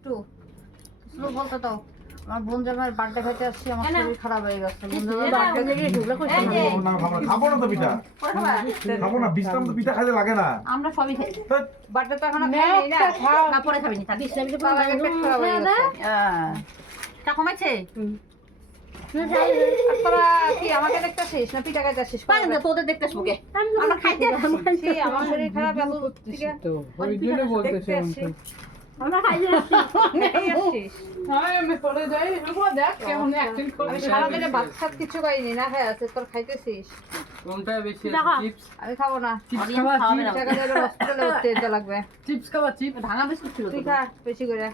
একটু স্লো বলতে দাও। আমার বোন জামাইয়ের বার্থডে খাইতে আসছি, আমার শরীর খারাপ হয়ে গেছে। বোন জামাইয়ের বার্থডে থেকে ঢুকলে কই খাবো না তো পিঠা, খাবো না। বিশ্রাম তো পিঠা খাইতে লাগে না। আমরা সবই খাই। ধ্যাৎ, বার্থডে তো এখনো খাইনি না। না পরে খাবি না, বিশ্রাম তার আগে পেট খারাপ হয়ে গেছে। টা কমেছে? আর তোরা কি আমাকে দেখতেছিস না পিঠা খাইতেছিস? তোদের দেখতে শুকে আমরা খাইতে আসছি, আমার শরীর খারাপ এত থেকে ওই জন্য বলতেছে আমরা খাই যাচ্ছি। আসছিস। আমি পড়ে যাই, দেখ কেমন অ্যাক্টিং আমি করে। সারাদিনে ভাত খাত কিছু খাইনি, না খাই আছে তোর খাইতেছিস। কোনটা বেশি দেখো। চিপস? আমি খাবো না। চিপস খাওয়া, চিপস টাকা দিয়ে হসপিটালে ভর্তি হতে লাগবে। চিপস খাওয়া, চিপস। ভাঙা বিস্কুট ছিল তুই খা বেশি করে।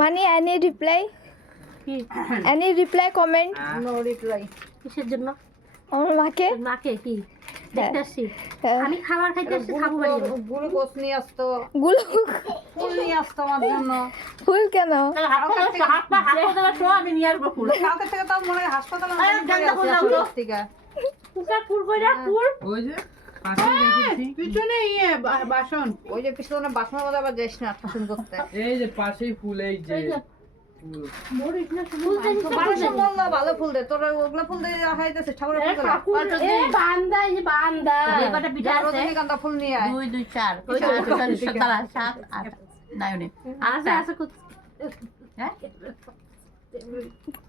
Money, any reply? কি Any reply comment? No reply. কিসের জন্য? আমার মাকে মাকে কি দেখতে আসছি? হ্যাঁ। আমি খাবার খাইতে আসছি, খাবো বাড়ি যাবো। গ্লুকোজ নিয়ে আসতো, গুলো ফুল নিয়ে আসতো আমার জন্য। ফুল কেন? হাত পা দেওয়ার সময় আমি নিয়ে আসবো ফুল। কালকে থেকে তো মনে হয় হাসপাতালে গান্দা ফুল দাও তো। থেকে ফুল কইরা ফুল ওই যে পাশে রেখেছি, পিছনে বাসন ওই যে পিছনে বাসনের মধ্যে আবার যাইস না শাসন করতে। এই যে পাশেই ফুল, এই যে ফুল। ফুল চাইছিস তো মানুষ বললো ভালো ফুল দে, তোরা ওগুলা ফুল দিয়ে খাইতেছিস ঠাকুরের ফুল দে। বান্দা, এই যে বান্দা। কটা পিঠা আছে? রজনীগন্ধা ফুল নিয়ে আয়। 2 2 4 7 8 9 আছে আছে। হ্যাঁ